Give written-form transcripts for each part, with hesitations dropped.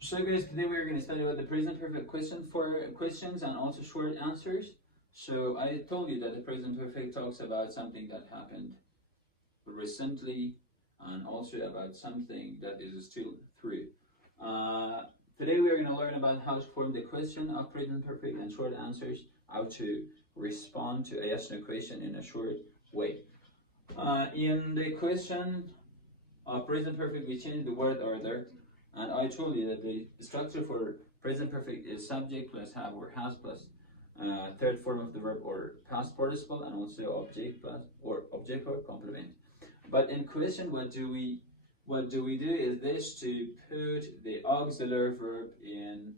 So guys, today we're going to study about the present perfect questions and also short answers. So I told you that the present perfect talks about something that happened recently and also about something that is still true. Today we are going to learn about how to form the question of present perfect and short answers, how to respond to a yes no question in a short way. In the question of present perfect, we change the word order, and I told you that the structure for present perfect is subject plus have or has plus third form of the verb or past participle, and also object plus or object or complement. But in question, what do we do is this, to put the auxiliary verb in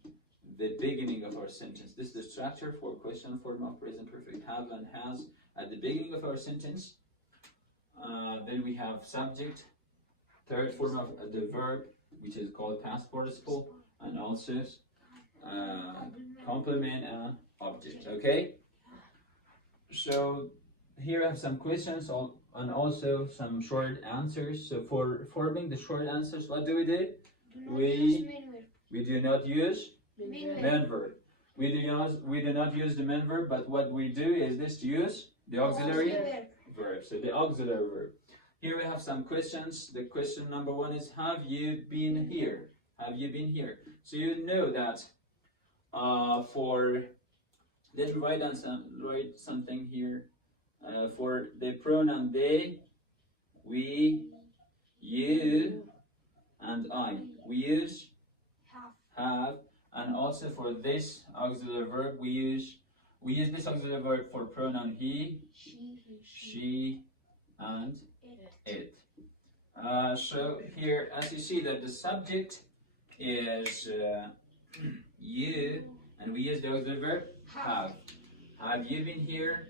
the beginning of our sentence. This is the structure for question form of present perfect: have and has at the beginning of our sentence. Then we have subject, third form of the verb, which is called past participle, and also complement and object. Okay. So here I have some questions and also some short answers. So for forming the short answers, what do? We do not use main verb. We do not use the main verb, but what we do is this, to use the auxiliary verb. So the auxiliary verb. Here we have some questions. The question number one is, have you been here? Have you been here? So you know that let me write something here. For the pronoun they, we, you, and I, we use have, and also for this auxiliary verb we use this auxiliary verb for pronoun he, she, and it. So here, as you see, that the subject is you, and we use the auxiliary verb have. Have you been here?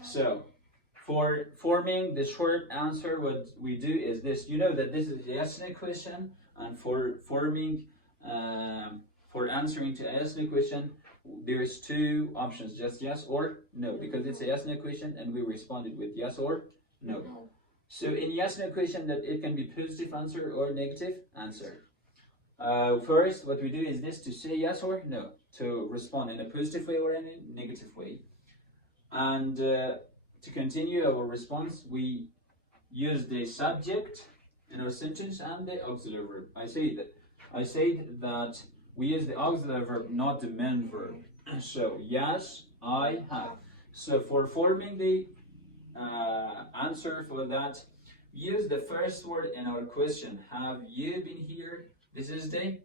So for forming the short answer, what we do is this. You know that this is a yes no question, and for answering to a yes no question, there is two options: just yes or no, because it's a yes no question and we responded with yes or no. So in yes no question, that it can be positive answer or negative answer. First, what we do is this, to say yes or no, to respond in a positive way or in a negative way. And to continue our response, we use the subject in our sentence and the auxiliary verb. I said that we use the auxiliary verb, not the main verb. So yes, I have. So for forming the answer for that, use the first word in our question. Have you been here? This is the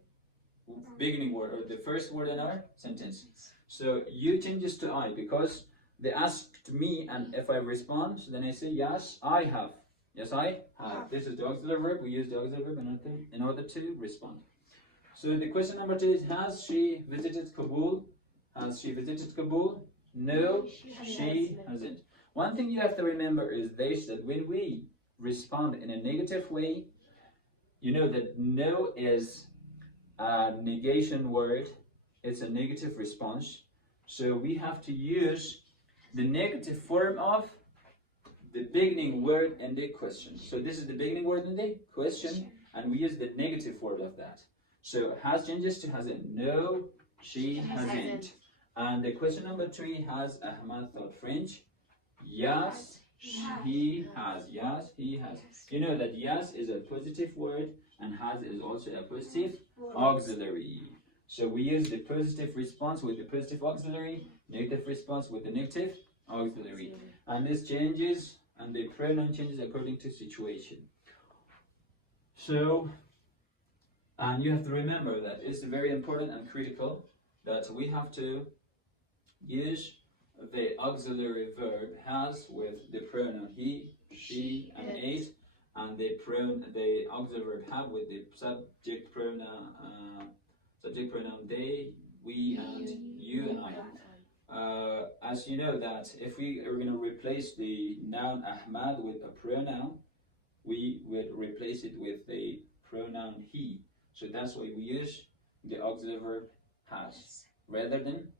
beginning word, or the first word in our sentence. So you changes to I, because they asked me, and if I respond, then I say yes, I have. Yes, I have. This is the auxiliary verb. We use the auxiliary verb in order to respond. So the question number two is, has she visited Kabul? Has she visited Kabul? No, she hasn't. One thing you have to remember is this, that when we respond in a negative way, you know that no is a negation word. It's a negative response. So we have to use the negative form of the beginning word in the question. So this is the beginning word in the question, and we use the negative word of that. So has changes to hasn't. No, she hasn't. And the question number three, has Ahmad taught French? Yes, he has. Yes, he has. You know that yes is a positive word and has is also a positive auxiliary. So we use the positive response with the positive auxiliary, negative response with the negative auxiliary. And this changes, and the pronoun changes according to situation. So, and you have to remember that it's very important and critical that we have to use the auxiliary verb has with the pronoun he, she, and it, and the auxiliary verb have with the subject pronoun they, we, and you and I. As you know that if we are going to replace the noun Ahmad with a pronoun, we would replace it with the pronoun he. So that's why we use the auxiliary verb has rather than